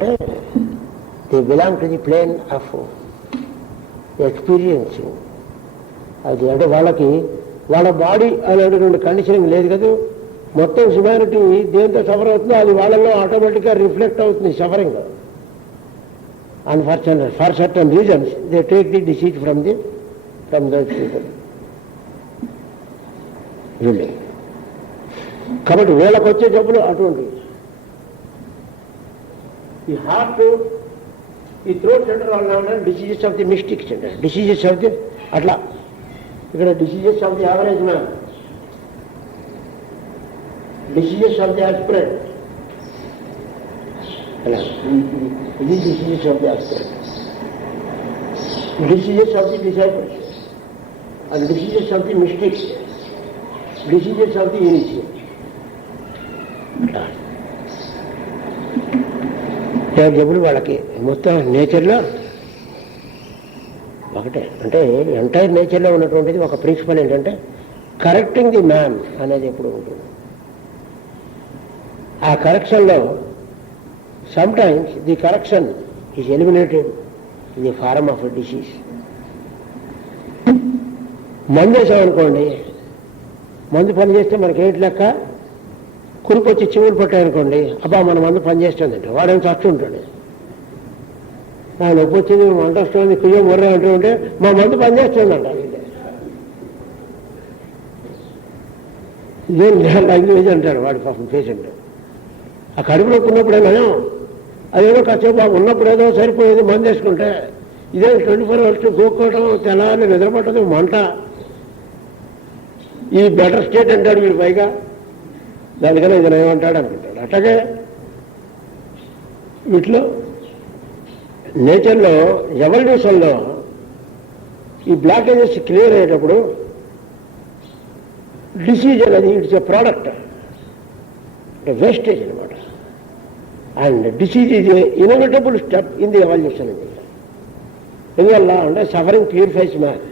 అంటే they belong to the plane of experiencing. అది అంటే వాళ్ళకి వాళ్ళ బాడీ అనేటువంటి కండిషనింగ్ లేదు కదా. మొత్తం హ్యుమానిటీ దేంతో సఫర్ అవుతుందో అది వాళ్ళలో ఆటోమేటిక్గా రిఫ్లెక్ట్ అవుతుంది suffering. Unfortunate for certain reasons they take the disease from those people. కాబట్టి వీళ్ళకి వచ్చే జబ్బులు అటువంటివి. ఈ హార్ట్, ఈ థ్రోట్ సెంటర్ వాళ్ళు diseases of the mystic centre, diseases of the అట్లా. ఇక్కడ diseases of the average man, diseases of the aspirant, అలా ఇది diseases of the aspirant, diseases of the disciples, and diseases of the mystics, diseases of the initiate. జబ్బులు వాళ్ళకి మొత్తం నేచర్లో ఒకటే. అంటే ఎంటైర్ నేచర్లో ఉన్నటువంటిది ఒక ప్రిన్సిపల్ ఏంటంటే కరెక్టింగ్ ది మ్యాన్ అనేది ఎప్పుడు ఉంటుంది. ఆ కరెక్షన్లో some times the correction is eliminated in the form of disease. మందు వేసామనుకోండి, మందు పని చేస్తే మనకి ఏంటి లెక్క, కురుపు వచ్చి చెవులు పట్టాయనుకోండి, అబ్బా మన మందు పని చేస్తుందంటే వాడేం చస్తుంటాడు. ఆయన నొప్పి వచ్చింది, మంట వస్తుంది, కుయ్యం మొర్ర అంటూ ఉంటే మా మందు పనిచేస్తుందంట. ఇదేం లాంగ్వేజ్ అంటాడు వాడు పాపం పేషెంట్. ఆ కడుపు నొప్పి ఉన్నప్పుడేనా అదేదో కాసేపు ఉన్నప్పుడు ఏదో సరిపోయేది మందు వేసుకుంటే, ఇదే 24 hours గోక్కోవటం, తెల్లారి నిద్రపట్టదు, మంట. ఈ బెటర్ స్టేట్ అంటాడు వీడు, పైగా దానికన్నా ఇది ఏమంటాడు అనుకుంటాడు. అట్లాగే వీటిలో నేచర్లో ఎవల్యూషన్లో ఈ బ్లాకేజెస్ క్లియర్ అయ్యేటప్పుడు డిసీజ్ అనేది ఇట్స్ ఎ ప్రోడక్ట్, వేస్టేజ్ అనమాట. And disease is a inevitable step in the evolution. ఎందువల్ల అంటే సఫరింగ్ ప్యూరిఫైస్ మ్యాన్.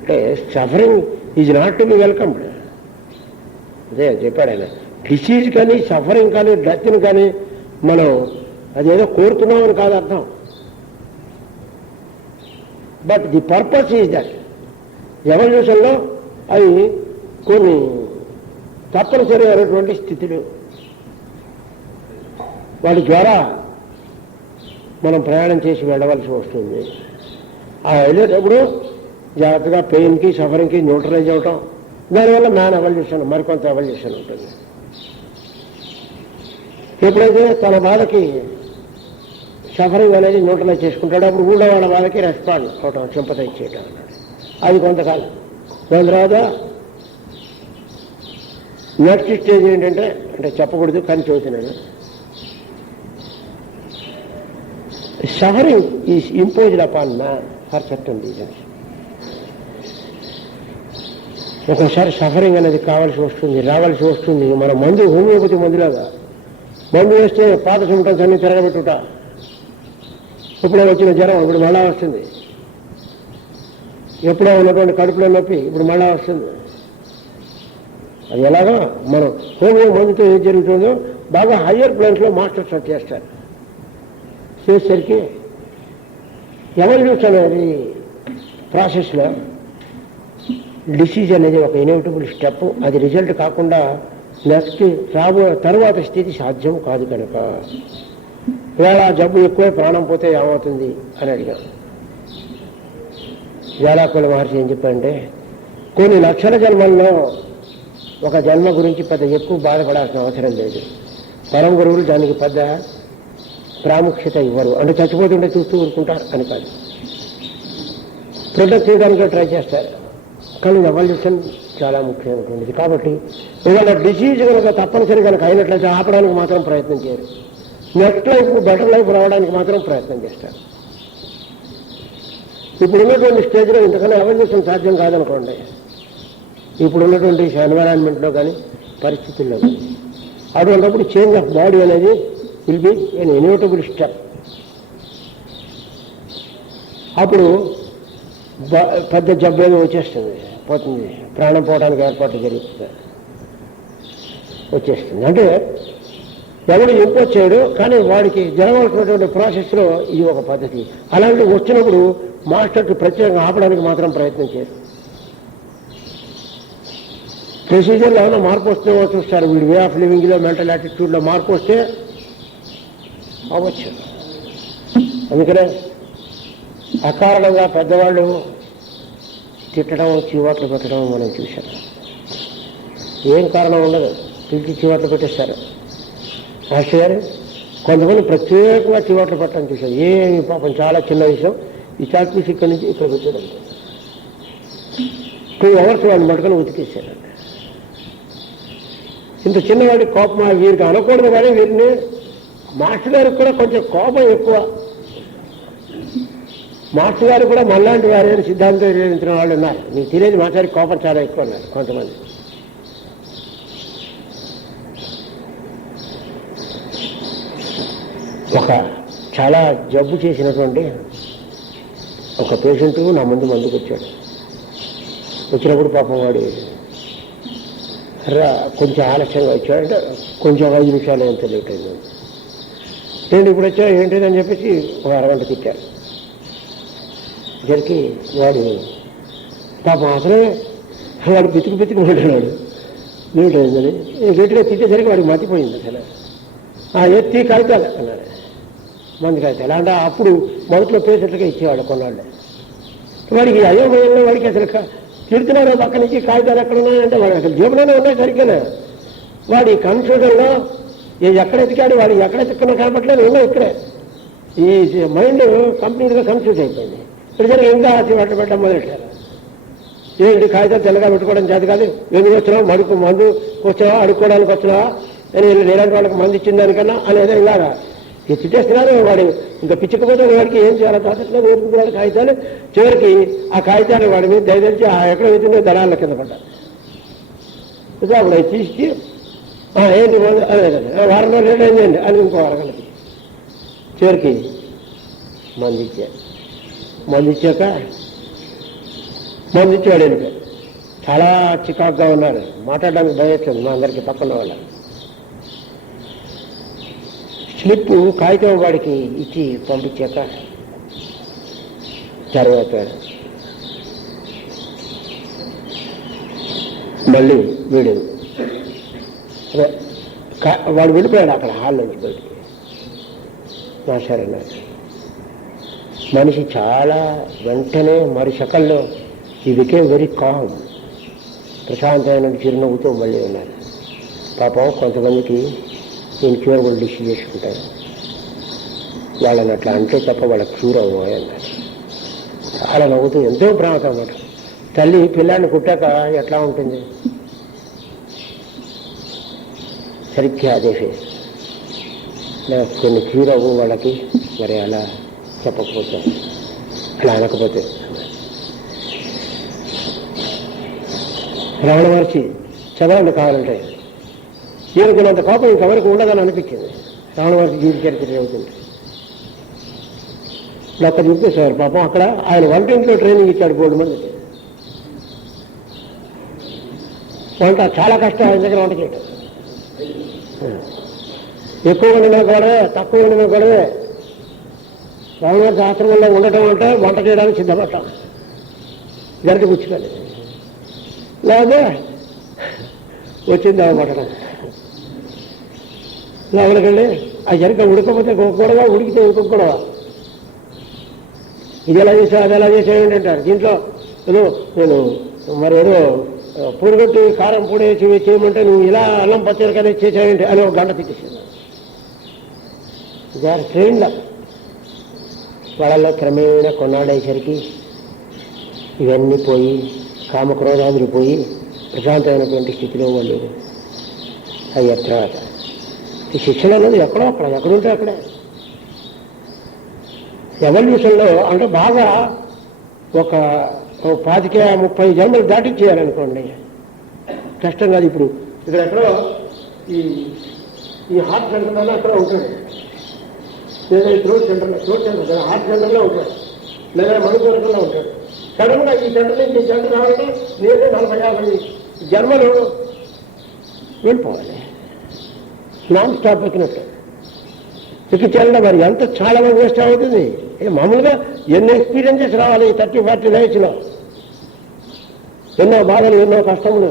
అంటే suffering is not to be welcomed. అదే చెప్పాడు ఆయన. డిసీజ్ కానీ సఫరింగ్ కానీ డెత్ని కానీ మనం అదేదో కోరుతున్నామని కాదు అర్థం. But the purpose is that. ఎవల్యూషన్లో అవి కొన్ని తప్పనిసరి అయినటువంటి స్థితులు, వాటి ద్వారా మనం ప్రయాణం చేసి వెళ్ళవలసి వస్తుంది. ఆ వెళ్ళేటప్పుడు జాగ్రత్తగా పెయిన్కి సఫరింగ్కి న్యూట్రలైజ్ అవటం, దానివల్ల మ్యాన్ ఎవల్యూషన్ మరికొంత ఎవల్యూషన్ ఉంటుంది. ఎప్పుడైతే తన బాధకి సఫరింగ్ అనేది న్యూట్రలైజ్ చేసుకుంటాడో అప్పుడు ఊళ్ళో వాళ్ళ బాధకి రెస్పాండ్ అవటం, సింపథైజ్ చేయటం అన్నాడు. అది కొంతకాలం. దాని తర్వాత నెక్స్ట్ స్టేజ్ ఏంటంటే, అంటే చెప్పకూడదు కానీ చదువుతున్నాను, suffering is imposed upon man for certain reasons. ఒక్కోసారి సఫరింగ్ అనేది కావాల్సి వస్తుంది, రావాల్సి వస్తుంది. మన మందు హోమియోపతి మందులాగా మందు వేస్తే పాత సిమ్టమ్స్ అన్ని తిరగబెట్టుట, ఎప్పుడో వచ్చిన జ్వరం ఇప్పుడు మళ్ళా వస్తుంది, ఎప్పుడో ఉన్నటువంటి కడుపులో నొప్పి ఇప్పుడు మళ్ళా వస్తుంది. అది ఎలాగో మనం హోమియో మందుతో ఏం జరుగుతుందో బాగా హయ్యర్ ప్లేన్స్లో మాస్టర్స్ చేస్తారు. చేసేసరికి ఎవల్యూషన్ అనేది ప్రాసెస్లో డిసీజ్ అనేది ఒక ఇన్ఎవిటబుల్ స్టెప్. అది రిజల్ట్ కాకుండా నెక్స్ట్ తరువాత స్థితి సాధ్యం కాదు. కనుక ఇవాళ జబ్బు ఎక్కువే ప్రాణం పోతే ఏమవుతుంది అని అడిగాం. జ్వాలాకుల మహర్షి ఏం చెప్పంటే, కొన్ని లక్షల జన్మల్లో ఒక జన్మ గురించి పెద్ద ఎక్కువ బాధపడాల్సిన అవసరం లేదు. పరమ గురువులు దానికి పెద్ద ప్రాముఖ్యత ఇవ్వరు. అంటే చచ్చిపోతుంటే చూస్తూ ఊరుకుంటారు అని కాదు, ప్రొటెక్ట్ చేయడానికి ట్రై చేస్తారు. కానీ ఎవల్యూషన్ చాలా ముఖ్యమైనటువంటిది. కాబట్టి ఇవాళ డిసీజ్ కనుక తప్పనిసరి కనుక అయినట్లయితే ఆపడానికి మాత్రం ప్రయత్నం చేయరు. నెక్స్ట్ లైఫ్ బెటర్ లైఫ్ రావడానికి మాత్రం ప్రయత్నం చేస్తారు. ఇప్పుడు ఉన్నటువంటి స్టేజ్లో ఇంతకన్నా ఎవల్యూషన్ సాధ్యం కాదనుకోండి, ఇప్పుడు ఉన్నటువంటి ఎన్విరాన్మెంట్లో కానీ పరిస్థితుల్లో కానీ. అటువంటిప్పుడు చేంజ్ ఆఫ్ బాడీ అనేది will be an inevitable step. అప్పుడు పెద్ద జబ్బు ఏదో వచ్చేస్తుంది, పోతుంది, ప్రాణం పోవడానికి ఏర్పాటు జరుగుతుంది, వచ్చేస్తుంది. అంటే ఎవడు ఇంపోజ్ చేయడు, కానీ వాడికి జరగవలసినటువంటి ప్రాసెస్లో ఇది ఒక పద్ధతి. అలాంటివి వచ్చినప్పుడు మాస్టర్కి ప్రత్యేకంగా ఆపడానికి మాత్రం ప్రయత్నం చేయరు. ప్రొసీజర్లో ఏమైనా మార్పు వస్తే చూస్తారు, వీడి వే ఆఫ్ లివింగ్లో మెంటల్ యాటిట్యూడ్లో మార్పు వస్తే అవ్వచ్చు. అందుకనే అకారణంగా పెద్దవాళ్ళు తిట్టడం, చీవాట్లు పెట్టడం మనం చూశాం. ఏం కారణం ఉండదు, పిలిచి చీవాట్లు పెట్టేస్తారు. మాస్టర్ గారు కొంతమంది ప్రత్యేకంగా చీవాట్లు పెట్టడం చూశారు. ఏమి పాపం చాలా చిన్న విషయం, ఈ చాక్ పీస్ ఇక్కడి నుంచి ఇక్కడ పెట్టడం 2 hours వాళ్ళు మటుకొని ఉతికేశారు. ఇంత చిన్నవాడికి కోపం వీరికి అనకూడదు, కానీ వీరిని మాస్టర్ గారికి కూడా కొంచెం కోపం ఎక్కువ. మాస్టర్ గారు కూడా మళ్ళాంటి వారే సిద్ధాంతం నిర్వహించిన వాళ్ళు ఉన్నారు. మీకు తెలియదు, మాస్టర్ కోపం చాలా ఎక్కువ ఉన్నారు కొంతమంది. ఒక చాలా జబ్బు చేసినటువంటి ఒక పేషెంట్ నా ముందు మందుకు వచ్చాడు. వచ్చినప్పుడు పాపం వాడు కొంచెం ఆలస్యంగా వచ్చాడంటే కొంచెం 5 నిమిషాలు ఎంత లేట్ అయింది. నేను ఇప్పుడు వచ్చా ఏంటిదని చెప్పేసి ఒక అరగంట తిట్టారు. జరిగి వాడు పాపం అసలే వాడు బితుకు మాట్లాడాడు. లేట్ అయిందని గట్టిగా తిట్టేసరికి వాడికి మతిపోయింది. అసలు ఎత్తి కాగితాలు అన్నాడు, మంది కాగితాలు అంటే అప్పుడు మొదట్లో పేషెంట్లుగా ఇచ్చేవాడు కొన్నాళ్ళు. వాడికి అయోమయంలో వాడికి అసలు తిడుతున్నాడు పక్క నుంచి కాగితాలు ఎక్కడ ఉన్నాయంటే వాడు అసలు జీవనంలో ఉన్నాయి సరిగ్గానే. వాడి కన్ఫ్యూజన్లో ఎక్కడ ఎతికాడు, వాడు ఎక్కడ ఎత్తుకున్నా కనపట్లేదు, ఉన్నా ఇక్కడే. ఈ మైండ్ కంప్లీట్గా కన్ఫ్యూజ్ అయిపోయింది. ఇప్పుడు ఇంకా వాటి పెట్టడం మొదలెట్టారు. ఏంటి కాగితాలు తెల్లగా పెట్టుకోవడం చేత కాదు, ఎందుకు వచ్చినావు, మందు వచ్చావా, అడుక్కోవడానికి వచ్చినావా, నేను నేలాంటి వాళ్ళకి మంది ఇచ్చిన దానికన్నా అనేదో ఇలాగా తిట్టేస్తున్నారు. వాడు ఇంకా పిచ్చకపోతే వాడికి ఏం చేయాలో తాతట్లో వేసుకుంటున్నాడు కాగితాలు. చివరికి ఆ కాగితాలు వాడి మీద దయదలిచి ఎక్కడ వెళ్తుందో దళాల కింద పడ్డారు. అప్పుడు అవి తీసి ఏంటి అదే కదా వారం రోజులు ఏంటండి అని ఇంకో అరగలకి చివరికి మందు ఇచ్చాక వాడు వెళ్ళిపోయాడు. చాలా చికాకుగా ఉన్నారు, మాట్లాడడానికి భయస్తుంది మా అందరికీ పక్కన వాళ్ళ. స్లిప్ కాగితం వాడికి ఇచ్చి పంపించాక తర్వాత మళ్ళీ వీడు వాడు వెళ్ళిపోయాడు అక్కడ హాల్ నుంచి బయటికి. మాస్టర్ అన్నారు, మనిషి చాలా వెంటనే మరి సెకల్లో ఈ బికేమ్ వెరీ కామ్, ప్రశాంతమైన చిరునవ్వుతో మళ్ళీ ఉన్నారు. పాపం కొంతమందికి ఇన్క్యూరబుల్ డిసీజ్ చేసుకుంటారు, వాళ్ళని అట్లా అంటే తప్ప వాళ్ళకి క్యూర్ అవ్వాలి అన్నారు. చాలా నవ్వుతూ ఎంతో ప్రేమతో అన్నమాట. తల్లి పిల్లాన్ని పుట్టాక ఎట్లా ఉంటుంది సరిగ్గా అదే ఫేస్. కొన్ని క్యూర్ అవ్వు వాళ్ళకి, మరి అలా చెప్పకపోతే అలా అనకపోతే. రమణ మహర్షి చదవండి కావాలంటే, ఈయనకున్నంత కోపం ఇంకెవరికి ఉండదని అనిపించింది రమణ మహర్షి జీవిత చరిత్ర చదువుతుంటే. అక్కడ చెప్పేశారు పాపం, అక్కడ ఆయన వంటింట్లో ట్రైనింగ్ ఇచ్చాడు 3 మందికి. వంట చాలా కష్టం ఆయన దగ్గర వంట చేయటం. ఎక్కువ వండినా గొడవే, తక్కువ వండినా గొడవే. రామగారి ఆశ్రమంలో ఉండటం అంటే వంట చేయడానికి సిద్ధపడటం, గరిట పుచ్చుకొని లేదా వచ్చింది అవమాటం. లోపలికెళ్ళి ఆ జరిక ఉడకపోతే గొడవ, ఉడికితే ఇంకొక గొడవ. ఇది ఎలా చేసావు, అది ఎలా చేసావు ఏంటంటారు. దీంట్లో ఏదో నేను మరి ఏదో పూడిగొట్టి కారం పొడి చేయమంటే నువ్వు ఇలా అల్లం పచ్చరికనే చేసావేంటి అని ఒక గంట తిట్టేసాను. They are trained. వాళ్ళల్లో క్రమేణా కొన్నాడేసరికి ఇవన్నీ పోయి, కామక్రోధాదులు పోయి ప్రశాంతమైనటువంటి స్థితిలో వాళ్ళు అయ్యారు. తర్వాత ఈ శిక్షణ అనేది ఎక్కడో అక్కడ, ఎక్కడుంటే అక్కడే. ఎవల్యూషన్లో అంటే బాగా ఒక 25-30 జన్మలు దాటించేయాలనుకోండి, కష్టం కాదు. ఇప్పుడు ఇక్కడ ఎక్కడో ఈ హార్ట్ సెంటర్లో అక్కడ ఉంటాడు, లేదా ఈ థ్రోట్ సెంటర్ హార్ట్ సెంటర్లో ఉంటాడు, లేదా మణిపూరకంలో ఉంటాడు. సడన్గా ఈ సెంటర్ నుంచి ఈ సెంటర్ రావాలంటే నేను 40-50 జన్మలు వెళ్ళిపోవాలి. నాన్ స్టాప్ ఎక్కినట్టు ఎక్కించాలంటే మరి ఎంత చాలా మంది వేస్ట్ అవుతుంది. మామూలుగా ఎన్నో ఎక్స్పీరియన్సెస్ రావాలి 30-40 లైఫ్లో, ఎన్నో బాధలు, ఎన్నో కష్టములు,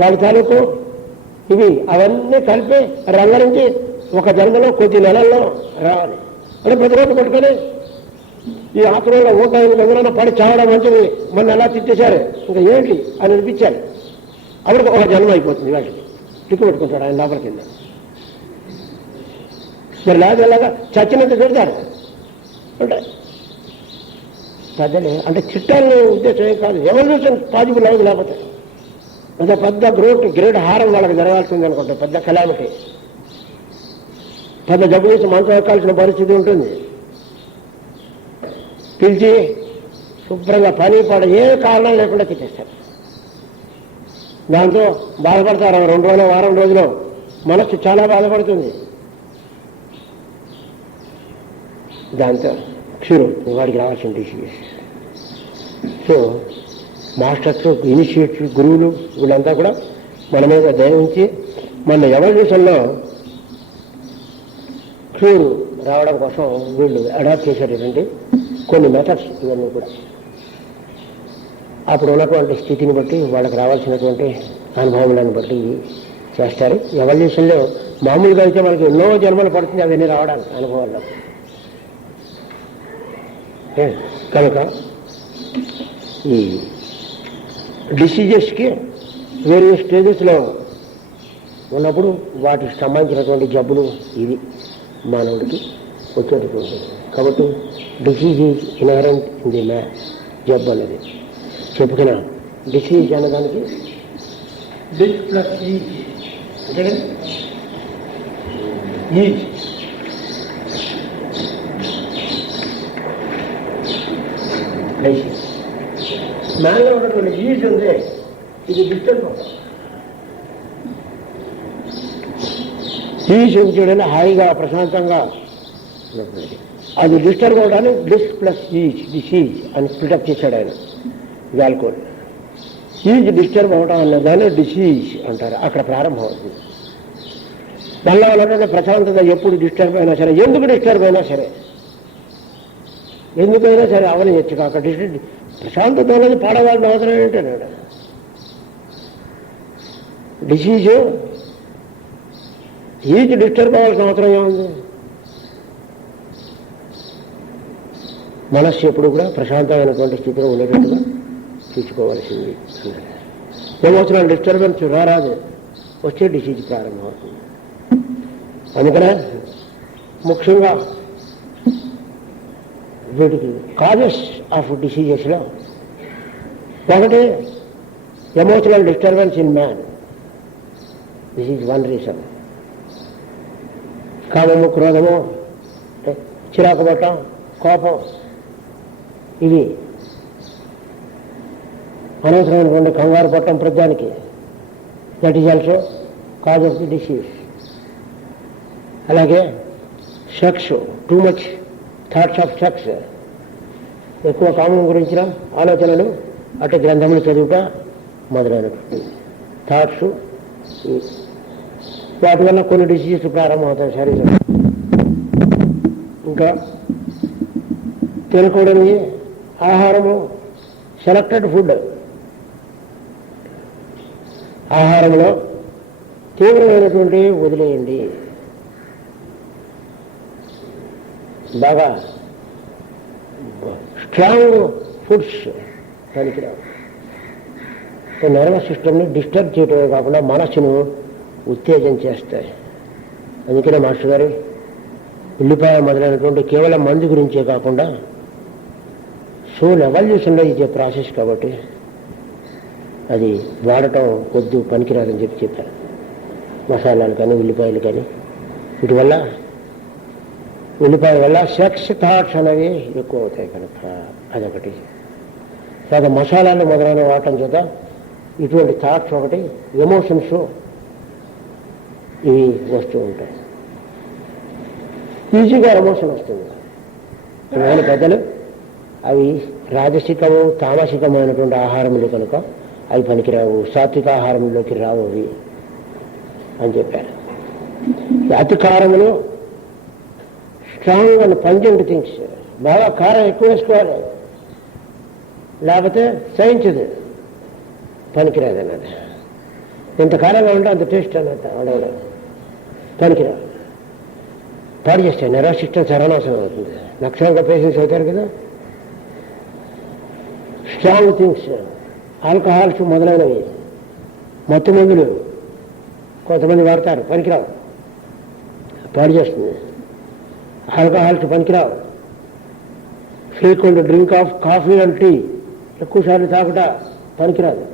వాళ్ళ తాలూకు ఇవి అవన్నీ కలిపి రంగరించి ఒక జన్మలో కొద్ది నెలల్లో రావాలి. అంటే ప్రతిరోజు పట్టుకొని ఈ ఆత్మలో 105 ఎవరైనా పడి చావడం మంచిది, మొన్న ఎలా తిట్టేశారు ఇంకా ఏంటి అని అనిపించాలి. అప్పుడు ఒక జన్మ అయిపోతుంది. వాటికి టిక్కు పెట్టుకుంటాడు ఆయన లోపల కింద. మరి లేదు ఎలాగా చచ్చినంత పెడతారు అంటే పెద్దలే అంటే చిట్టాలని ఉద్దేశం ఏం కాదు. ఎవల్యూషన్ పాజిబుల్ అవ్వదు. లేకపోతే అదే పెద్ద గ్రేట్ హారం వాళ్ళకి జరగాల్సింది అనుకుంటే పెద్ద కలామిటీ, పెద్ద జబ్బు నుంచి మంచం ఎక్కాల్సిన పరిస్థితి ఉంటుంది. పిలిచి శుభ్రంగా పని పాడ ఏ కారణం లేకుండా తిట్టేస్తారు. దాంతో బాధపడతారు 2 రోజులు, వారం రోజులు మనస్సు చాలా బాధపడుతుంది. దాంతో క్షీరం వాడికి రావాల్సిన డిసీజ్. సో మాస్టర్స్, ఇనిషియేటివ్, గురువులు వీళ్ళంతా కూడా మన మీద దయించి మన ఎవల్యూషన్లో క్యూర్ రావడం కోసం వీళ్ళు అడాప్ట్ చేసేటటువంటి కొన్ని మెథడ్స్ ఇవన్నీ కూడా అప్పుడు ఉన్నటువంటి స్థితిని బట్టి వాళ్ళకి రావాల్సినటువంటి అనుభవాలను బట్టి చేస్తారు. ఎవల్యూషన్లో మామూలుగా అయితే మనకి ఎన్నో జన్మలు పడుతుంది అవన్నీ రావడానికి అనుభవాల్లో. కనుక ఈ డిసీజెస్కి వేరే స్టేజెస్లో ఉన్నప్పుడు వాటికి సంబంధించినటువంటి జబ్బులు ఇవి మానవుడికి వచ్చేటటువంటి. కాబట్టి disease is inherent in the man. జబ్బు అన్నది చెప్పుకున్నా. డిసీజ్ అన్నదానికి డిస్ ప్లస్ ఈజ్ అంటే ఈజ్ మ్యాన్లో ఉన్నటువంటి ఈజ్ ఉంది. ఇది డిస్టర్బ్ ఈజ్ చూడండి హాయిగా ప్రశాంతంగా అది డిస్టర్బ్ అవడానికి డిస్ ప్లస్ ఈజ్ డిసీజ్ అని స్ప్లిటప్ చేశాడు ఆయన గాల్కోడ్. ఈజ్ డిస్టర్బ్ అవడం అన్న దాన్ని డిసీజ్ అంటారు. అక్కడ ప్రారంభం అవుతుంది. మళ్ళా ఉన్నటువంటి ప్రశాంతత ఎప్పుడు డిస్టర్బ్ అయినా సరే, ఎందుకు డిస్టర్బ్ అయినా సరే, ఎందుకైనా సరే అవనియచ్చు. కాక ప్రశాంతత అనేది పాడవాళ్ళని అవసరం ఏంటన్నాడు. డిసీజు ఈజ్ డిస్టర్బ్ అవ్వాల్సిన అవసరం ఏముంది? మనస్సు ఎప్పుడు కూడా ప్రశాంతమైనటువంటి స్థితిలో ఉండేటట్టుగా చూసుకోవాల్సింది. ఎమోషనల్ డిస్టర్బెన్స్ రారాదు, వచ్చే డిసీజ్ ప్రారంభమవుతుంది. అందుకనే ముఖ్యంగా వీటికి కాజెస్ ఆఫ్ డిసీజెస్లో ఒకటి emotional disturbance in man. This is one reason. కామము, క్రోధము, చిరాకు పట్టం, కోపం, ఇవి అనవసరమైనటువంటి కంగారు పట్టం ప్రజానికి. That is also cause of the disease. అలాగే sex, too much thoughts of sex, ఎక్కువ కామం గురించిన ఆలోచనలు, అటు గ్రంథములు చదువుట మొదలైనటువంటి థాట్స్, వాటి వల్ల కొన్ని డిసీజెస్ ప్రారంభమవుతాయి శరీరం. ఇంకా తినకూడని ఆహారము, సెలెక్టెడ్ ఫుడ్, ఆహారంలో తీవ్రమైనటువంటి వదిలేయండి. బాగా స్ట్రాంగ్ ఫుడ్స్ పనికిరావు. నర్వస్ సిస్టమ్ని డిస్టర్బ్ చేయడమే కాకుండా మనస్సును ఉత్తేజం చేస్తాయి. అందుకనే మాస్టర్ గారు ఉల్లిపాయ మొదలైనటువంటి కేవలం మందు గురించే కాకుండా సోల్ ఎవల్యూషన్లో ఇదే ప్రాసెస్ కాబట్టి అది వాడటం వద్దు, పనికిరాదని చెప్పారు. మసాలాలు కానీ ఉల్లిపాయలు కానీ వీటి వల్ల, ఉల్లిపాయ వల్ల సెక్స్ థాట్స్ అనేవి ఎక్కువ అవుతాయి కనుక అదొకటి. తర్వాత మసాలాలు మొదలైన వాడటం చేత ఇటువంటి థాట్స్ ఒకటి, ఎమోషన్స్ ఇవి వస్తూ ఉంటాయి. ఈజీగా ఎమోషన్ వస్తుంది. అందువల్ల పెద్దలు అవి రాజసికము, తామసికమైనటువంటి ఆహారములు కనుక అవి పనికిరావు, సాత్విక ఆహారంలోకి రావు. అవి అని చెప్పారు. అతి కారములు స్ట్రాంగ్ అండ్ పంజెంట్ థింగ్స్, బాగా కారం ఎక్కువ వేసుకోవాలి, లేకపోతే సహించదు, పనికిరాదు అన్నది. ఎంత కారంగా ఉంటే అంత టేస్ట్ అన్నట్ట వాడవడం పనికిరాదు, పాడు చేస్తాయి, నర్వస్ సిస్టమ్ సర్వనాశనం అవుతుంది. లక్షణంగా పేషెంట్స్ అవుతారు కదా. స్ట్రాంగ్ థింగ్స్, ఆల్కహాల్స్ మొదలైనవి, మత్తు మందులు కొంతమంది వాడతారు, పనికిరావు, పాడు చేస్తుంది. ఆల్కహాల్స్ పనికిరావు. Frequent drink of coffee and tea, ఎక్కువసార్లు తాగుట పనికిరాదు.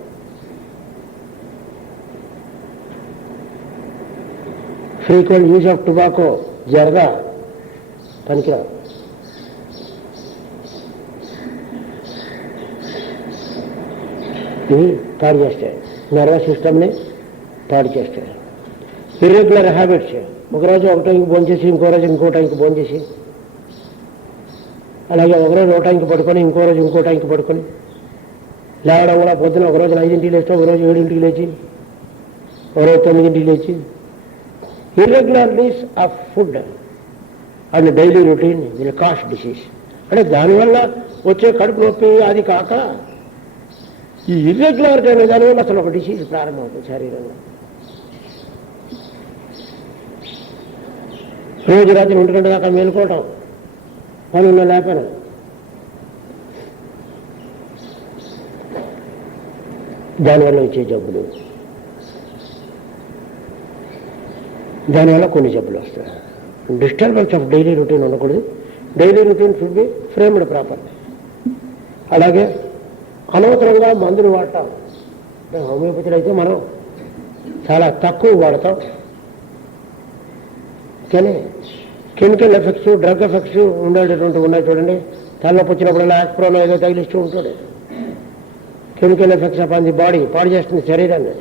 ఫ్రీక్వెంట్ యూజ్ ఆఫ్ టొబాకో, జర్దా పనికిరాదు. ఇవి పాడు చేస్తాయి, నర్వస్ సిస్టమ్ని పాడు చేస్తాయి. ఇర్రెగ్యులర్ హ్యాబిట్స్, ఒకరోజు ఒక టైంకి భోంచేసి ఇంకో రోజు ఇంకో టైంకి భోంచేసి, అలాగే ఒకరోజు ఒక టైంకి పడుకొని ఇంకో రోజు ఇంకో టైంకి పడుకొని, లేవడం కూడా పొద్దున ఒక రోజు 5ంటికి లేస్తే ఒక రోజు 7ంటికి లేచి, ఒక రోజు 9ంటికి లేచి. Irregularness of food and daily routine will cost disease. అంటే దానివల్ల వచ్చే కడుపు నొప్పి అది కాక ఈ ఇర్రెగ్యులారిటీ అనే దానివల్ల అసలు ఒక డిసీజ్ ప్రారంభమవుతుంది శరీరంలో. రోజు రాత్రి 1 గంట దాకా మేలుకోవటం, పనున్న లేపన, దానివల్ల వచ్చే జబ్బులు, దానివల్ల కొన్ని జబ్బులు వస్తాయి. డిస్టర్బెన్స్ ఆఫ్ డైలీ రొటీన్ ఉండకూడదు. Daily routine should be framed properly. అలాగే అనవసరంగా మందులు వాడటం, హోమియోపతిలో అయితే మనం చాలా తక్కువ వాడతాం, కానీ కెమికల్ ఎఫెక్ట్స్, డ్రగ్ ఎఫెక్ట్స్ ఉండేటటువంటి ఉన్నాయి చూడండి. తలనొప్పి వచ్చినప్పుడల్లా ఆస్ప్రోలో ఏదో తగిలిస్తూ ఉంటాడు. Chemical effects of on the body, పాడు చేస్తుంది శరీరాన్ని,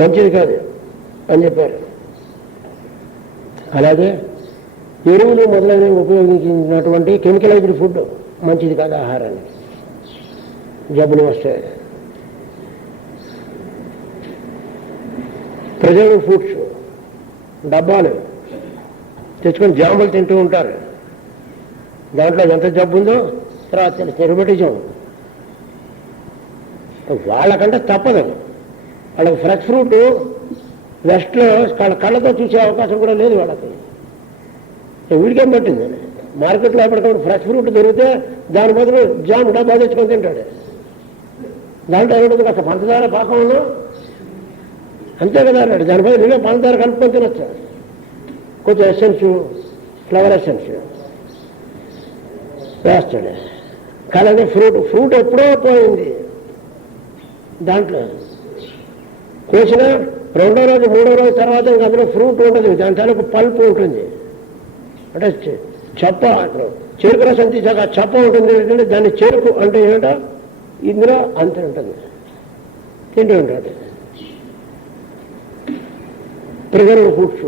మంచిది కాదు అని చెప్పారు. అలాగే ఎరువులు మొదలైనవి ఉపయోగించినటువంటి కెమికలైజ్డ్ ఫుడ్ మంచిది కాదు ఆహారానికి, జబ్బులు వస్తాయి. ప్రిజర్వ్డ్ ఫుడ్స్, డబ్బాలు తెచ్చుకొని జాములు తింటూ ఉంటారు. దాంట్లో ఎంత జబ్బు ఉందో తర్వాత తెలుసు. రుమటిజం వాళ్ళకంటే తప్పదు. వాళ్ళకి ఫ్రెష్ ఫ్రూట్ వెస్ట్లో కళ్ళతో చూసే అవకాశం కూడా లేదు వాళ్ళకి. వీడికేం పట్టింది, మార్కెట్లో ఎప్పటికప్పుడు ఫ్రెష్ ఫ్రూట్ దొరికితే దాని బదులు జామ్ డబ్బా తెచ్చుకొని తింటాడు. దాంట్లో ఏమిటి కాస్త పంచదార పాకం ఉన్నా అంతే కదా అన్నాడు. దాని బదులు నేనే పంచదార కలుపుకొని తినొచ్చు, కొంచెం ఎసెన్స్, ఫ్లవర్ ఎసెన్స్ వేస్తాడు. కానీ ఫ్రూట్ ఎప్పుడో పోయింది, దాంట్లో కోసిన 2వ రోజు 3వ రోజు తర్వాత ఇంకా అందులో ఫ్రూట్ ఉండదు, దాని తాలూకు పల్పు ఉంటుంది. అంటే చెప్ప, చెరుకు రసం తీసాక చెప్ప ఉంటుంది ఏంటంటే దాన్ని చెరుకు అంటే ఏమిటో ఇందులో అంతే ఉంటుంది, తింటూ ఉంటాడు. ప్రిజర్వ్డ్ ఫుడ్స్,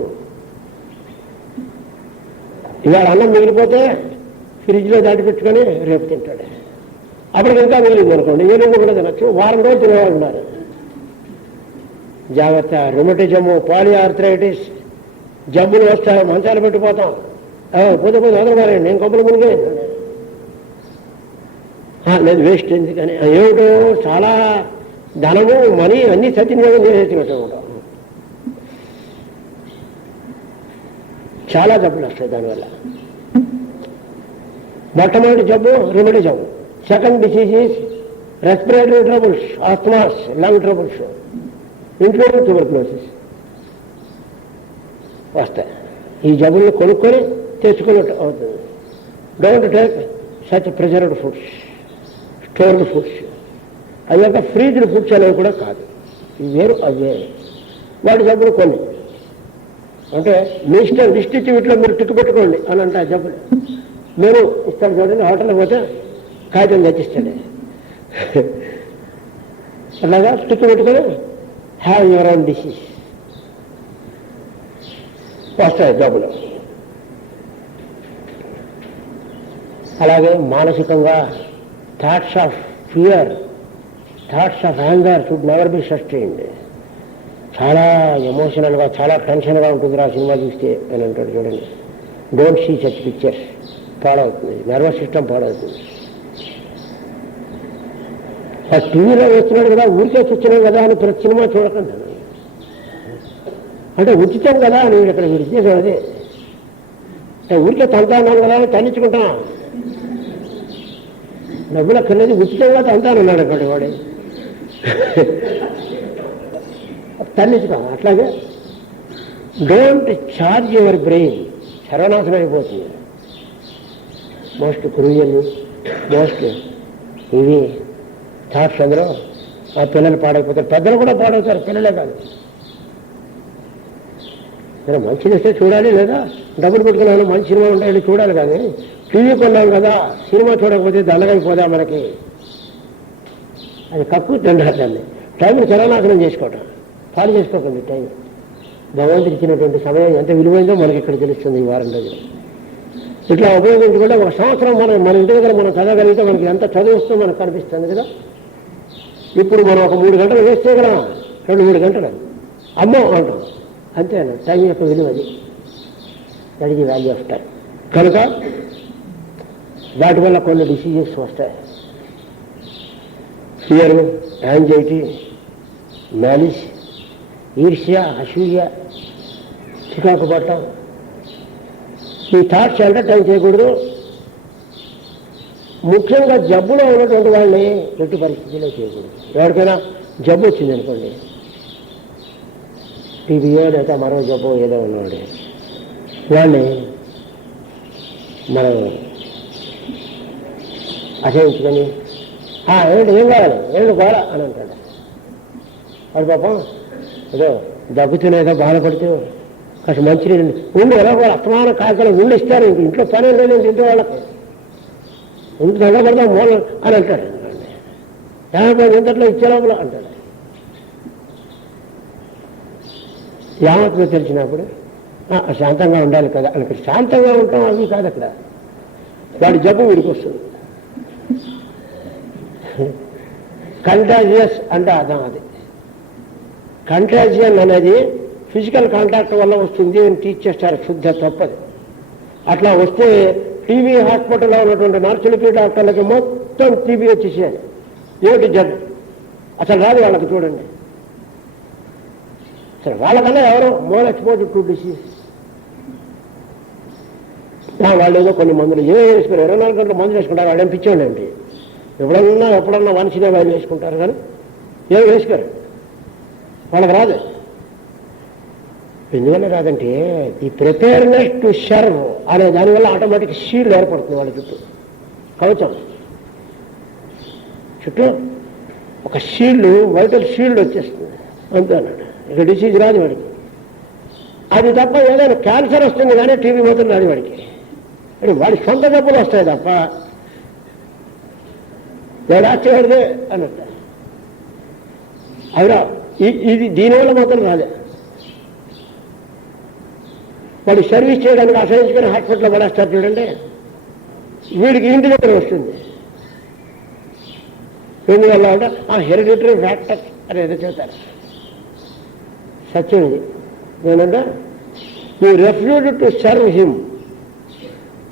ఇవాళ అన్నం మిగిలిపోతే ఫ్రిడ్జ్లో దాటి పెట్టుకొని రేపు తింటాడు. అప్పటికి ఇంకా మిగిలింది అనుకోండి, ఏనుగు కూడా తినచ్చు. వారం రోజులు తినేవాళ్ళు ఉన్నారు. జాగ్రత్త. రుమటిజము, పాలిఆర్థరైటిస్ జబ్బులు వస్తాయి, మంచాలు పెట్టిపోతాం. పోతే వదలమారండి, నేను కొబ్బరి మునిగే లేదు, వేస్ట్ ఎందుకని. ఏమిటో చాలా ధనము, మనీ అన్నీ సద్వినియోగం చేసేసినట్టు ఉంటాం. చాలా జబ్బులు వస్తాయి దానివల్ల. మొట్టమొదటి జబ్బు rheumatism. Second disease is respiratory troubles, asthmas, lung troubles, including tuberculosis వస్తాయి. ఈ జబ్బులను కొనుక్కొని తెచ్చుకున్నట్టు అవుతుంది. Don't take such preserved foods, stored foods. అయ్యాక ఫ్రీజ్డ్ ఫుడ్స్ అనేవి కూడా కాదు, ఇవి వేరు అవి వేరు. వాటి జబ్బులు కొన్ని అంటే మీ ఇష్టం, లిస్ట్ ఇచ్చి వీటిలో మీరు టిక్కు పెట్టుకోండి అని అంటే ఆ జబ్బులు మీరు ఇస్తాడు చూడండి. హోటల్కి పోతే కాగితం తెచ్చిస్తాడు, అలాగా టిక్కు పెట్టుకొని హ్యావ్ యువర్ ఓన్ డిసీజ్ వస్తాయి జబ్బులు. అలాగే మానసికంగా thoughts of fear, thoughts of anger should never be sustained. చాలా ఎమోషనల్గా చాలా టెన్షన్గా ఉంటుంది ఆ సినిమా చూస్తే అని అంటాడు చూడండి. Don't see such pictures. పాడవుతుంది, నర్వస్ సిస్టమ్ పాడవుతుంది. ఆ టీవీలో వేస్తున్నాడు కదా, ఊరికే చూస్తున్నాడు కదా అని ప్రతి సినిమా చూడకండి. అంటే ఉచితం కదా అని ఇక్కడ ఉద్దేశం అదే. ఊరికే తంతాను కదా అని తన్నించుకుంటా, డబ్బులు అక్కర్లేదు, ఉచితంగా తంతానన్నాడు అక్కడ వాడే. తన్నించుకో. అట్లాగే డోంట్ ఛార్జ్ యువర్ బ్రెయిన్. సర్వనాశనం అయిపోతుంది. మోస్ట్ క్రూయల్, మోస్ట్ ఇవి థాట్స్ అందరూ ఆ పిల్లలు పాడైపోతారు, పెద్దలు కూడా పాడవుతారు, పిల్లలే కాదు. మంచిది వస్తే చూడాలి, లేదా డబ్బులు పెట్టుకున్నాను మంచి సినిమా ఉంటాయని చూడాలి. కానీ టీవీ కొన్నాం కదా, సినిమా చూడకపోతే దండగైపోదా మనకి. అది కక్కు దండాన్ని టైంని సర్వనాశనం చేసుకోవటం, పాలు చేసుకోకండి. టైం భగవంతుడు ఇచ్చినటువంటి సమయం ఎంత విలువైందో మనకి ఇక్కడ తెలుస్తుంది ఈ వారం రోజులు. ఇట్లా ఉపయోగించుకుంటే ఒక సంవత్సరం మన ఇంటి దగ్గర మనం చదవగలిగితే మనకి ఎంత చదువు వస్తుందో మనకు కనిపిస్తుంది కదా. ఇప్పుడు మనం ఒక 3 గంటలు వేస్తే కదా, 2-3 గంటలు అమ్మో అంటాం. అంతేనా టైం యొక్క విలువ అది. That is the value of time. కనుక వాటి వల్ల కొన్ని డిసీజెస్ వస్తాయి. ఫియర్, యాంగ్జైటీ, మ్యాలిస్, ఈర్ష్య, అసూయ, చికాకు పట్టడం, ఈ థాట్స్ ఎంటర్టైన్ చేయకూడదు. ముఖ్యంగా జబ్బులో ఉన్నటువంటి వాళ్ళని ఎట్టి పరిస్థితిలో చేయకూడదు. ఎవరికైనా జబ్బు వచ్చింది అనుకోండి, టీబీయో లేదా మరో జబ్బు ఏదో ఉన్నవాడు, వాళ్ళని మనం అసహించుకొని ఏంటి ఏం కావాలి ఏంటి గోళ అని అంటాడు. వాడు పాపం ఏదో దగ్గుతున్నా బాధపడుతూ కాస్త మంచినీళ్ళు ఉండి ఎలా కూడా అస్తమాన కాకలు ఉండి ఇస్తారు. ఇంట్లో పని లేదు ఇంటి వాళ్ళకి, ఇంటి దండపడతా మూల అని అంటాడు. 50 ఇంతట్లో ఇచ్చే లోపల అంటాడు. యావత్తుగా తెలిసినప్పుడు శాంతంగా ఉండాలి కదా అని. శాంతంగా ఉంటాం అవి కాదు అక్కడ. వాడి జబ్బు వీడికి వస్తుంది. కంటాజియస్ అంటే అర్థం అది. కంటాజియన్ అనేది ఫిజికల్ కాంటాక్ట్ వల్ల వస్తుంది అని టీచ్ చేస్తారు. శుద్ధ తప్పది. అట్లా వస్తే టీబీ హాస్పిటల్లో ఉన్నటువంటి నర్సులకి డాక్టర్లకి మొత్తం టీబీ వచ్చేసేది. ఏమిటి జబ్బు అసలు రాదు వాళ్ళకి. చూడండి సరే, వాళ్ళకన్నా ఎవరో మోర్ ఎక్స్పోజ్ టు డిసీజ్. వాళ్ళు ఏదో కొన్ని మందులు వేసుకున్నారు, 24 గంటలు మందులు వేసుకుంటారు. వాళ్ళు ఏం పిచ్చోండి ఏంటి, ఎప్పుడన్నా మనిషినే వాళ్ళు వేసుకుంటారు కానీ ఏం వేసుకోరు. వాళ్ళకి రాదు. ఎందువల్ల రాదంటే ఈ ప్రిపేర్నెస్ టు సర్వ్ అనే దానివల్ల ఆటోమేటిక్ షీల్డ్ ఏర్పడుతుంది వాళ్ళ చుట్టూ. కవచం చుట్టూ ఒక షీల్డ్, వైటల్ షీల్డ్ వచ్చేస్తుంది అంతే అన్నాడు. ఇక డిసీజ్ రాదు వాడికి. అది తప్ప ఏదైనా క్యాన్సర్ వస్తుంది కానీ టీబీ మాత్రం రాదు వాడికి. అంటే వాడి సొంత జబ్బులు వస్తాయి తప్ప రాచేవాడిదే అన్నట్టు అవిరా. ఇది దీనివల్ల మాత్రం రాలే. వాడు సర్వీస్ చేయడానికి అసహించుకొని హాస్పిటల్లో పడేస్తారు చూడండి, వీడికి ఇంటి దగ్గర వస్తుంది. ఎందువల్ల అంటే హెరిడిటరీ ఫ్యాక్టర్ అని ఏదో చెబుతారు. సత్యం ఇది. ఏంటంటే you refuse to serve him,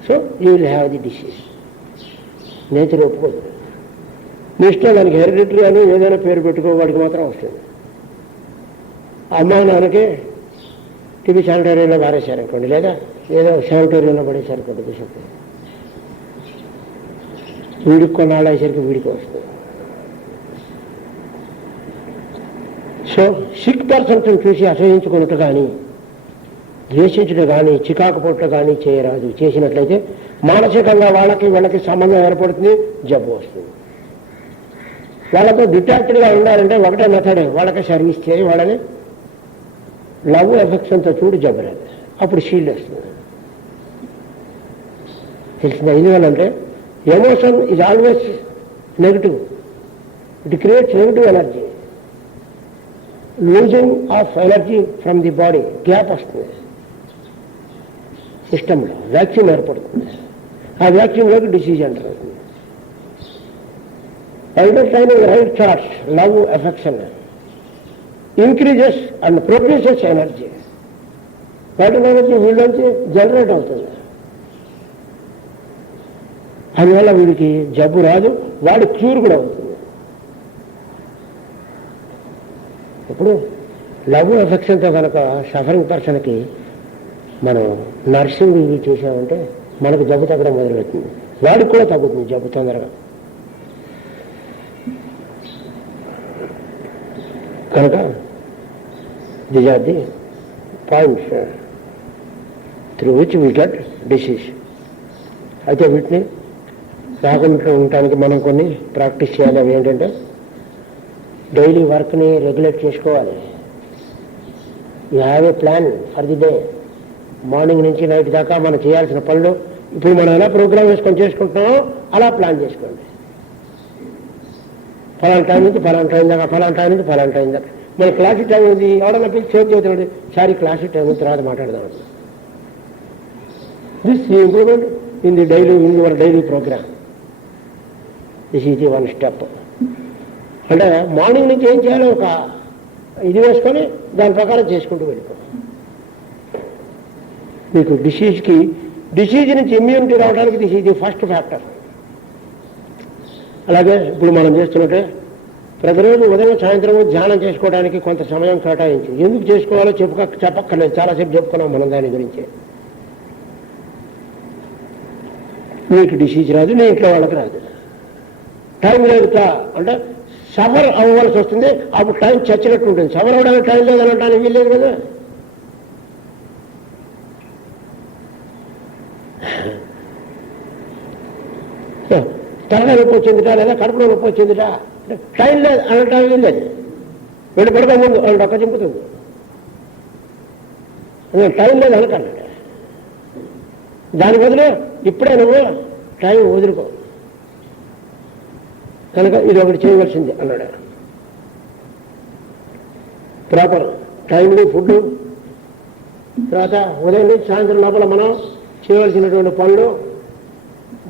so you will have the disease. Nature ఒప్పుకోదు. మీ ఇష్టం దానికి హెరిడిటరీ అని ఏదైనా పేరు పెట్టుకో, వాడికి మాత్రం వస్తుంది. అమ్మా నాన్నకి టీబీ శానిటోరియంలో పారేశారనుకోండి, లేదా ఏదో శానిటోరియంలో పడేశారనుకోండి బిషప్, వీడికి కొన్నాళ్ళు అయ్యేసరికి వీడికి వస్తుంది. సో సిక్ పర్సన్స్ని చూసి అసహించుకున్నట్టు కానీ ద్వేషించడం కానీ చికాకు పొట్టలు కానీ చేయరాదు. చేసినట్లయితే మానసికంగా వీళ్ళకి సంబంధం ఏర్పడుతుంది, జబ్బు వస్తుంది. వాళ్ళతో డిటాక్టెడ్గా ఉండాలంటే ఒకటే మెథడ్, వాళ్ళకే సర్వీస్ చేయి, వాళ్ళని లవ్ ఎఫెక్షన్తో చూడు, జబ్బు రాదు. అప్పుడు షీల్డ్ వస్తుంది. తెలిసిందా? ఎందువల్లంటే emotion is always negative. It creates negative energy. Losing of energy from the body, gap వస్తుంది సిస్టంలో, వ్యాక్యూమ్ ఏర్పడుతుంది. ఆ వ్యాక్యూమ్లోకి డిసీజ్ ఎంటర్ అవుతుంది. Understanding right thoughts, love, affection increases and produces energy. Vital energy వీళ్ళలోంచి జనరేట్ అవుతుంది. అందువల్ల వీడికి జబ్బు రాదు, వాడి క్యూర్ కూడా అవుతుంది. ఇప్పుడు లవ్ ఎఫెక్షన్తో కనుక సఫరింగ్ పర్సన్కి మనం నర్సింగ్ ఇవి చేసామంటే మనకు జబ్బు తగ్గడం మొదలవుతుంది, వాడికి కూడా తగ్గుతుంది జబ్బు తొందరగా. కనుక these are the points through which we get disease. అయితే వీటిని రాకుండా ఉండటానికి మనం కొన్ని ప్రాక్టీస్ చేయాలి. అవి ఏంటంటే డైలీ వర్క్ని రెగ్యులేట్ చేసుకోవాలి. You have a plan for the day. Morning నుంచి నైట్ దాకా మనం చేయాల్సిన పనులు ఇప్పుడు మనం ఎలా ప్రోగ్రామ్ వేసుకొని చేసుకుంటున్నామో అలా ప్లాన్ చేసుకోండి. ఫలానా టైం నుంచి ఫలానా టైం దాకా, ఫలానా టైం నుంచి ఫలానా టైం దాకా. మన క్లాసిక్ టైం ఉంది, ఎవడన్నా పిలిచి చేతి చదువుతాడు, సారీ క్లాసిక్ టైం తర్వాత మాట్లాడదాం. This improvement in the daily, in your daily program. This is the one step. అంటే మార్నింగ్ నుంచి ఏం చేయాలో ఒక ఇది వేసుకొని దాని ప్రకారం చేసుకుంటూ వెళ్ళిపో. మీకు డిసీజ్ నుంచి ఇమ్యూనిటీ రావడానికి this is the first factor. అలాగే ఇప్పుడు మనం చేస్తున్నట్టే ప్రతిరోజు ఉదయం సాయంత్రం ధ్యానం చేసుకోవడానికి కొంత సమయం కేటాయించి, ఎందుకు చేసుకోవాలో చెప్పక్కర్లేదు, చాలాసేపు చెప్పుకున్నాం మనం దాని గురించి. నీకు డిసీజ్ రాదు, నీ ఇంట్లో వాళ్ళకి రాదు. టైం లేదు అంటే సఫర్ అవ్వవలసి వస్తుంది, అప్పుడు టైం చచ్చినట్టు ఉంటుంది. సఫర్ అవ్వడానికి టైం లేదని అనడానికి వీల్లేదు కదా. తలగా నొప్పి వచ్చిందిట లేదా కడుపులో నొప్పి వచ్చిందిట, టైం లేదు అనడానికి వీల్లేదు. వీళ్ళు పడక ముందు వాళ్ళు ఒక్క చింపుతుంది, టైం లేదు అనకండి. దాని బదులు ఇప్పుడే నువ్వు టైం వదులుకో, కనుక ఇది ఒకటి చేయవలసింది అన్నాడు. ప్రాపర్ టైంలీ ఫుడ్, తర్వాత ఉదయం నుంచి సాయంత్రం లోపల మనం చేయవలసినటువంటి పనులు,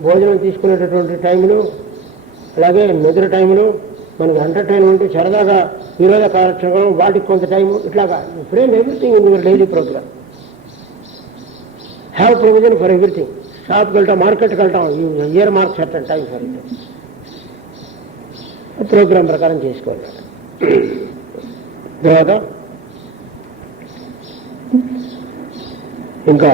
భోజనం తీసుకునేటటువంటి టైములు, అలాగే నిద్ర టైములు, మనకు ఎంటర్టైన్మెంట్, సరదాగా వినోద కార్యక్రమం, వాటికి కొంత టైము, ఇట్లాగా frame everything in your daily program. Have provision for everything. షాప్కి వెళ్తాం, మార్కెట్కి వెళ్తాం, earmark certain time for it. Program ప్రకారం చేసుకోవాలి. తర్వాత ఇంకా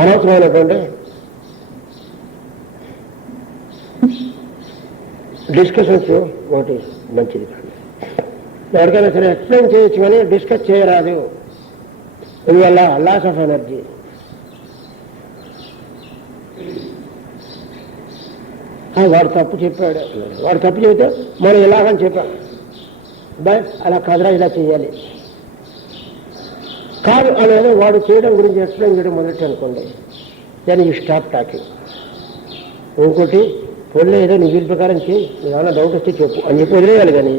అనవసరమైనటువంటి డిస్కషన్స్ ఒకటి మంచిది కాదు. ఎవరికైనా సరే ఎక్స్ప్లెయిన్ చేయొచ్చు కానీ డిస్కస్ చేయరాదు. దీనివల్ల లాస్ ఆఫ్ ఎనర్జీ. వాడు తప్పు చెప్పాడు, వాడు తప్పు చెబితే మనం ఇలాగని చెప్పాం, బాయ్ అలా కదరా ఇలా చేయాలి కాదు అనేది వాడు చేయడం గురించి ఎక్స్ప్లెయిన్ చేయడం మొదటి అనుకోండి, దాన్ని యూ స్టాప్ టాకింగ్. ఇంకోటి పొల్లే ఏదో నీ వీలు ప్రకారం చేయి, ఏమైనా డౌట్ వస్తే చెప్పు అని చెప్పి వదిలేయాలి. కానీ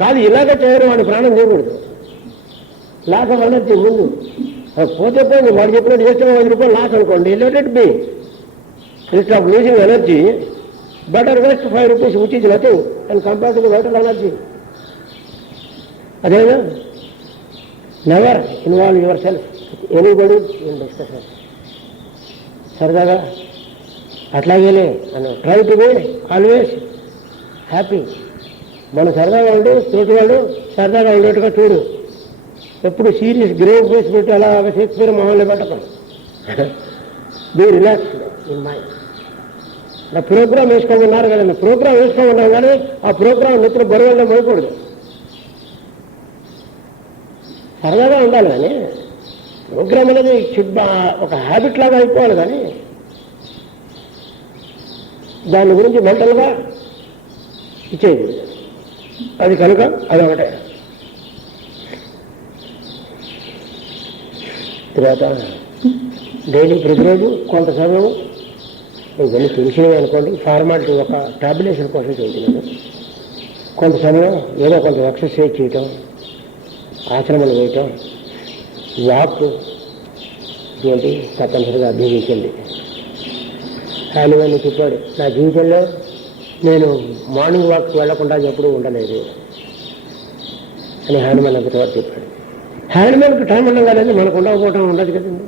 కాదు ఇలాగే చేయడం వాడి ప్రాణం చేయకూడదు. లాస్ ఆఫ్ ఎనర్జీ ముందు పోతే పోయింది, వాడు చెప్పినట్టు చేస్తే 5 రూపాయలు లాస్ అనుకోండి, let it be. Instead of losing energy better waste 5 rupees which is nothing and compare to the vital energy. అదేనా, never involve yourself anybody in discussion. సరదాగా అట్లాగేలే అని try to be always happy. మన సరదాగా ఉండి తోటి వాళ్ళు సరదాగా ఉండేట్టుగా చూడు. ఎప్పుడు సీరియస్ గ్రేవ్ ఫేస్ పెట్టి అలా షేక్స్పియర్ మొహంలో పెట్టకం. Be relaxed in mind. నా ప్రోగ్రామ్ వేసుకోమన్నారు కదండి, ప్రోగ్రామ్ వేసుకోమన్నాం కానీ ఆ ప్రోగ్రామ్ నిద్ర బరువుల్లో పోయకూడదు. సరదాగా ఉండాలి కానీ ప్రోగ్రామ్ అనేది ఒక హ్యాబిట్ లాగా అయిపోవాలి. కానీ దాని గురించి మెంటల్గా ఇచ్చేది అది కనుక అదొకటే. తర్వాత డైలీ ప్రతిరోజు కొంత సమయం ఇవన్నీ తెలిసినవి అనుకోండి, ఫార్మాలిటీ ఒక టాబ్యులేషన్ కోసం చేస్తున్నాను. కొంత సమయం ఏదో కొంత ఎక్సర్సైజ్ చేయటం, ఆచరణలు వేయటం, వాక్ ఇటువంటి తప్పనిసరిగా అభ్యసించండి. ఆయన చెప్పాడు, నా జీవితంలో నేను మార్నింగ్ వాక్ వెళ్లకుండా ఎప్పుడూ ఉండలేదు అని హ్యాండ్మెన్ అంతటి చెప్పాడు. హ్యాండ్మెన్కి టైం ఉండడం కాదండి, మనకు ఉండకపోవటం ఉండదు కదండి.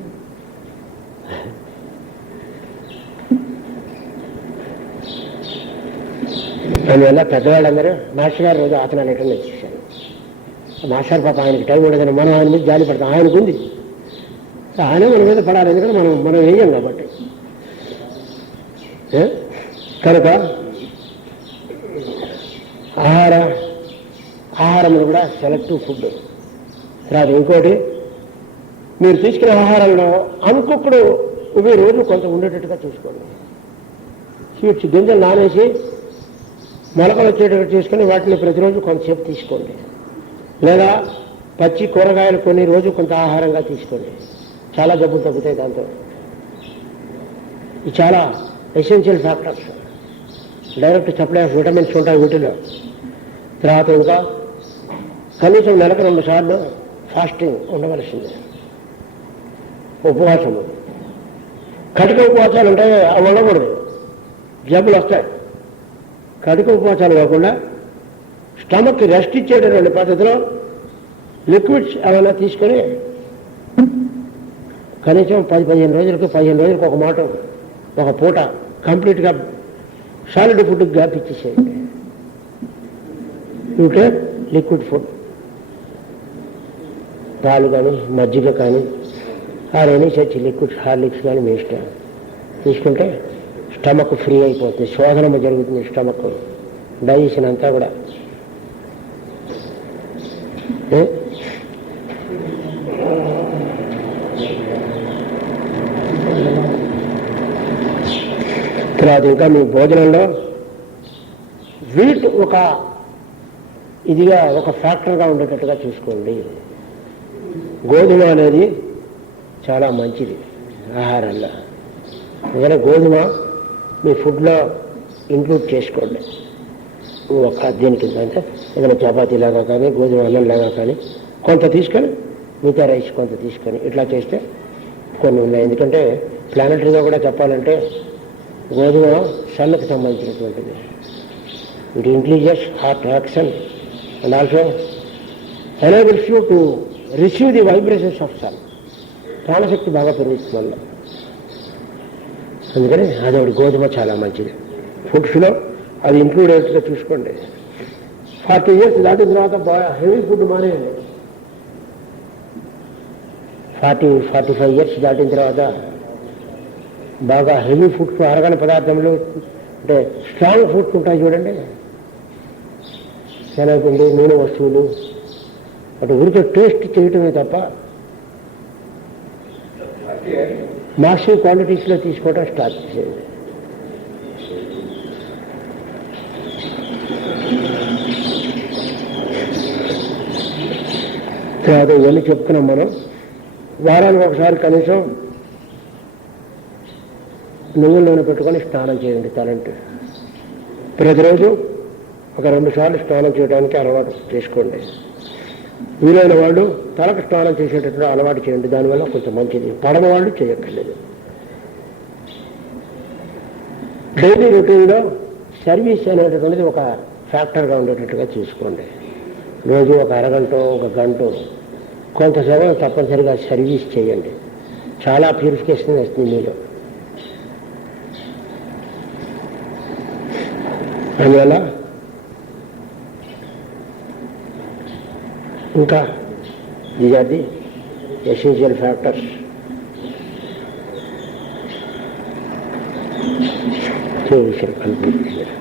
అందువల్ల పెద్దవాళ్ళందరూ మాస్టర్ గారు రోజు ఆసనాలు ఎట్లా వచ్చేసాను. మాస్టర్ పాప ఆయనకి టైం ఉండదని మనం ఆయన మీద జాలి పడతాం. ఆయనకు ఉంది, ఆయన మన మీద పడాలి, ఎందుకంటే మనం వేయం కాబట్టి. కనుక ఆహారంలో కూడా సెలెక్టివ్ ఫుడ్. తర్వాత ఇంకోటి, మీరు తీసుకునే ఆహారంలో అంకుప్పుడు ఇవి రోజు కొంత ఉండేటట్టుగా చూసుకోండి. సీడ్స్ గింజలు నానేసి మొలకలు వచ్చేటట్టు తీసుకొని వాటిని ప్రతిరోజు కొంతసేపు తీసుకోండి. లేదా పచ్చి కూరగాయలు కొన్ని రోజు కొంత ఆహారంగా తీసుకోండి. చాలా జబ్బులు తగ్గుతాయి దాంతో. ఇది చాలా essential factors. Direct supply of vitamins ఉంటాయి వీటిలో. తర్వాత ఇంకా కనీసం నెలకు 2 సార్లు ఫాస్టింగ్ ఉండవలసిందే, ఉపవాసము. కటిక ఉపవాసాలు ఉంటాయి, అవి ఉండకూడదు, జబ్బులు వస్తాయి. కటిక ఉపవాసాలు కాకుండా స్టమక్కి రెస్ట్ ఇచ్చేటటువంటి పద్ధతిలో లిక్విడ్స్ ఏమైనా తీసుకొని కనీసం 10-15 రోజులకు ఒక మాట, ఒక పూట కంప్లీట్గా సాలిడ్ ఫుడ్ గ్యాప్ ఇచ్చేసేయండి. ఇంకే లిక్విడ్ ఫుడ్, పాలు కానీ మజ్జిగ కానీ ఎనీ సచ్ లిక్విడ్ హార్లిక్స్ కానీ మీ ఇష్టం తీసుకుంటే స్టమక్ ఫ్రీ అయిపోతుంది, శోధనం జరుగుతుంది. స్టమక్ డైజెషన్ అంతా కూడా. తర్వాత ఇంకా మీ భోజనంలో వీట్ ఒక ఇదిగా ఒక ఫ్యాక్టర్గా ఉండేటట్టుగా చూసుకోండి. గోధుమ అనేది చాలా మంచిది ఆహారంలో. అందుకని గోధుమ మీ ఫుడ్లో ఇంక్లూడ్ చేసుకోండి. ఒక దీనికి అంటే ఏదైనా చపాతీలాగా కానీ గోధుమ అన్నంలాగా కానీ కొంత తీసుకొని మిగతా రైస్ కొంత తీసుకొని ఇట్లా చేస్తే కొన్ని ఉన్నాయి. ఎందుకంటే ప్లానటరీగా కూడా చెప్పాలంటే గోధుమ సన్నకు సంబంధించినటువంటిది. It increases heart action and also enables you to receive the vibrations of sun. ప్రాణశక్తి బాగా పెరుగుతుంది వల్ల. అందుకని అదొకటి గోధుమ చాలా మంచిది. ఫుడ్స్లో అది ఇంక్లూడ్ అయ్యేట్టుగా చూసుకోండి. 40 years దాటిన తర్వాత బాగా హెవీ ఫుడ్ మానేయండి. 40-45 years దాటిన తర్వాత బాగా హెవీ ఫుడ్స్, అరగని పదార్థములు అంటే స్ట్రాంగ్ ఫుడ్స్ ఉంటాయి చూడండి, శనగపిండి, నూనె వస్తువులు, అటు ఊరికే టేస్ట్ చేయటమే తప్ప మాసివ్ క్వాంటిటీస్లో తీసుకోవడం స్టార్ట్ చేసేది. తర్వాత ఇవన్నీ చెప్తున్నాం మనం. వారానికి ఒకసారి కనీసం నువ్వుల నూనె పెట్టుకొని స్నానం చేయండి తలంటే. ప్రతిరోజు ఒక 2 సార్లు స్నానం చేయడానికి అలవాటు చేసుకోండి. వీలైన వాళ్ళు తలకు స్నానం చేసేటప్పుడు అలవాటు చేయండి, దానివల్ల కొంచెం మంచిది. పడమ వాళ్ళు చేయక్కర్లేదు. డైలీ రొటీన్లో సర్వీస్ అనేటటువంటిది ఒక ఫ్యాక్టర్గా ఉండేటట్టుగా చూసుకోండి. రోజు ఒక అరగంట, ఒక గంట కొంత సమయం తప్పనిసరిగా సర్వీస్ చేయండి. చాలా ప్యూరిఫికేషన్ వస్తుంది మీలో. అందువల్ల ఇంకా these are the essential factors. So we shall conclude here.